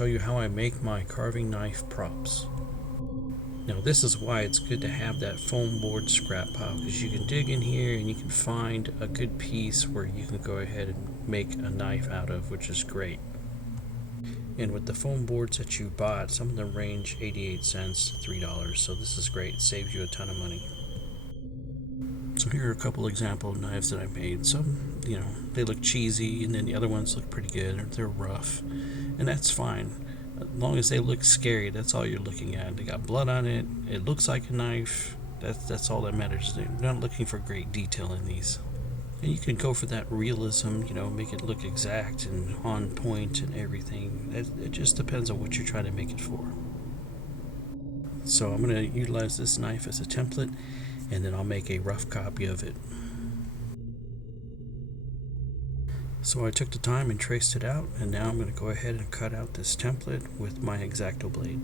show you how I make my carving knife props. Now this is why it's good to have that foam board scrap pile, because you can dig in here and you can find a good piece where you can go ahead and make a knife out of, which is great. And with the foam boards that you bought, some of them range 88 cents to $3, so this is great. It saves you a ton of money. So here are a couple example knives that I made. Some, they look cheesy, and then the other ones look pretty good, or they're rough, and that's fine. As long as they look scary, that's all you're looking at. They got blood on it, it looks like a knife, that's all that matters. They're not looking for great detail in these. And you can go for that realism, make it look exact and on point and everything. It just depends on what you're trying to make it for. So I'm going to utilize this knife as a template, and then I'll make a rough copy of it. So I took the time and traced it out, and now I'm going to go ahead and cut out this template with my X-Acto blade.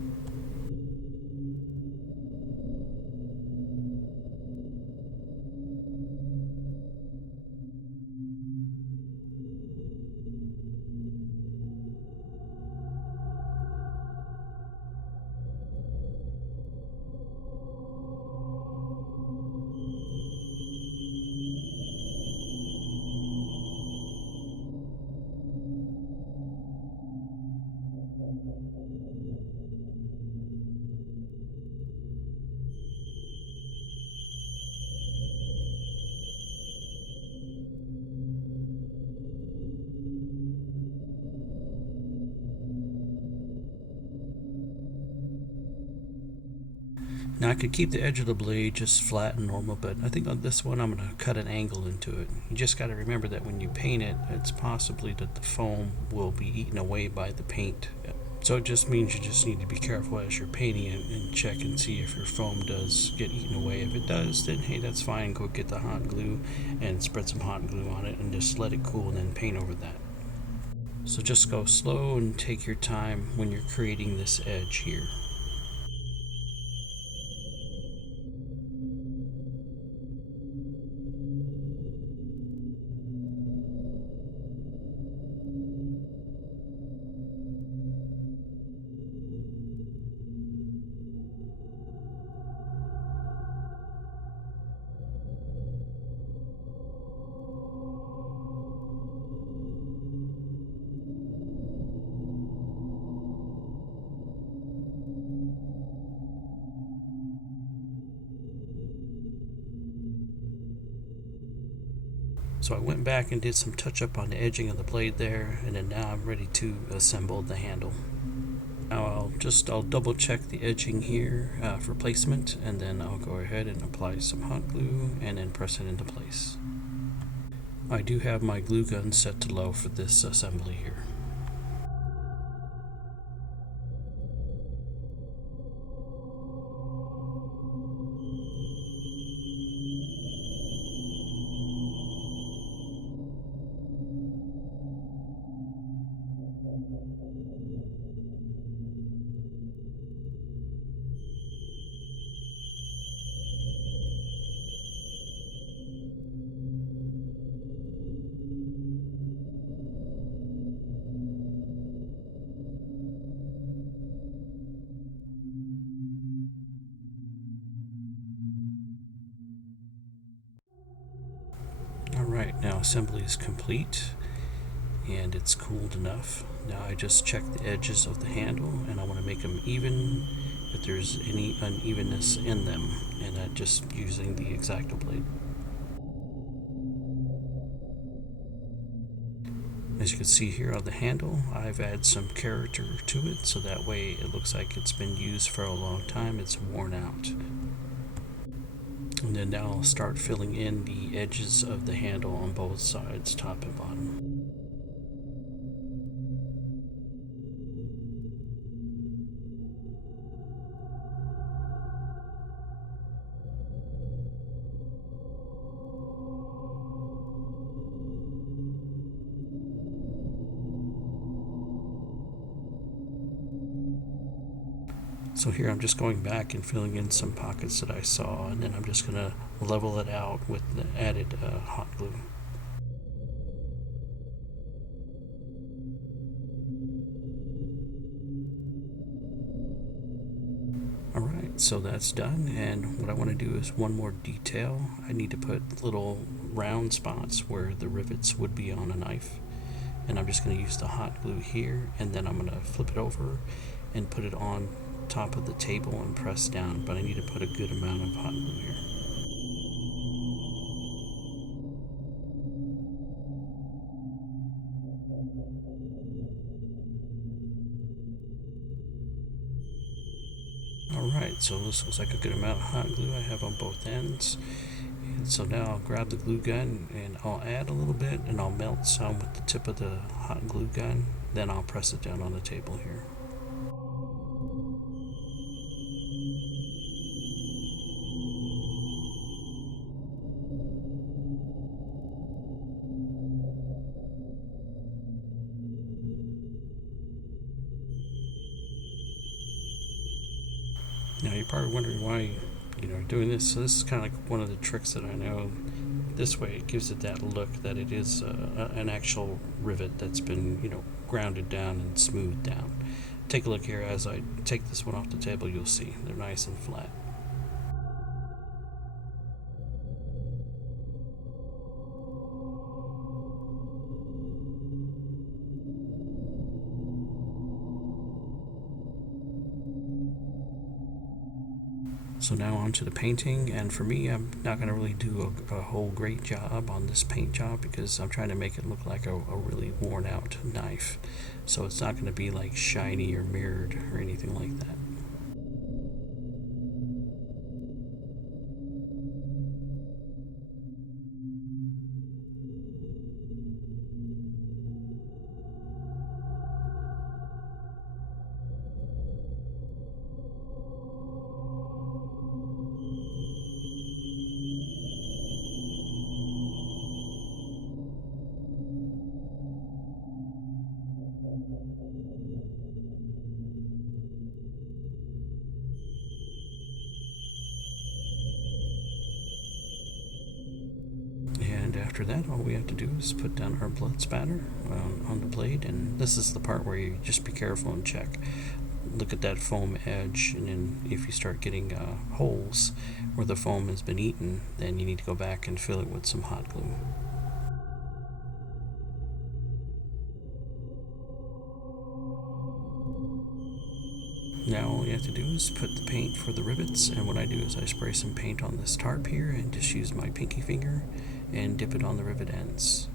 Now I could keep the edge of the blade just flat and normal, but I think on this one I'm going to cut an angle into it. You just got to remember that when you paint it, it's possibly that the foam will be eaten away by the paint. So it just means you just need to be careful as you're painting it and check and see if your foam does get eaten away. If it does, then hey, that's fine. Go get the hot glue and spread some hot glue on it and just let it cool and then paint over that. So just go slow and take your time when you're creating this edge here. So I went back and did some touch up on the edging of the blade there, and then now I'm ready to assemble the handle. Now I'll double check the edging here for placement, and then I'll go ahead and apply some hot glue and then press it into place. I do have my glue gun set to low for this assembly here. Alright, now assembly is complete and it's cooled enough. Now I just check the edges of the handle and I want to make them even if there's any unevenness in them, and I'm just using the X-Acto blade. As you can see here on the handle, I've added some character to it so that way it looks like it's been used for a long time, it's worn out. And then now I'll start filling in the edges of the handle on both sides, top and bottom. So here I'm just going back and filling in some pockets that I saw, and then I'm just going to level it out with the added hot glue. So that's done, and what I want to do is one more detail. I need to put little round spots where the rivets would be on a knife, and I'm just going to use the hot glue here, and then I'm going to flip it over and put it on top of the table and press down, but I need to put a good amount of hot glue here. Alright, so this looks like a good amount of hot glue I have on both ends. And so now I'll grab the glue gun and I'll add a little bit and I'll melt some with the tip of the hot glue gun. Then I'll press it down on the table here. Now you're probably wondering why, doing this. So this is kind of like one of the tricks that I know. This way it gives it that look that it is an actual rivet that's been, grounded down and smoothed down. Take a look here as I take this one off the table. You'll see they're nice and flat. So now on to the painting, and for me, I'm not going to really do a whole great job on this paint job because I'm trying to make it look like a really worn out knife. So it's not going to be like shiny or mirrored or anything like that. After that, all we have to do is put down our blood spatter on the blade, and this is the part where you just be careful and check. Look at that foam edge, and then if you start getting holes where the foam has been eaten, then you need to go back and fill it with some hot glue. Now all you have to do is put the paint for the rivets, and what I do is I spray some paint on this tarp here and just use my pinky finger and dip it on the rivet ends.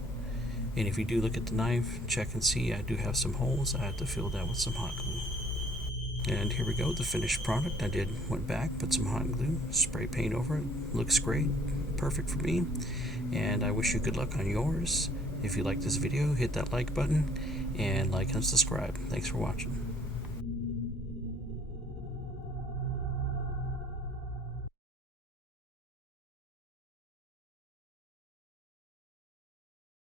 And if you do look at the knife, check and see I do have some holes. I have to fill that with some hot glue. And here we go, the finished product. I went back, put some hot glue, spray paint over it. Looks great, perfect for me. And I wish you good luck on yours. If you like this video, hit that like button and like and subscribe. Thanks for watching.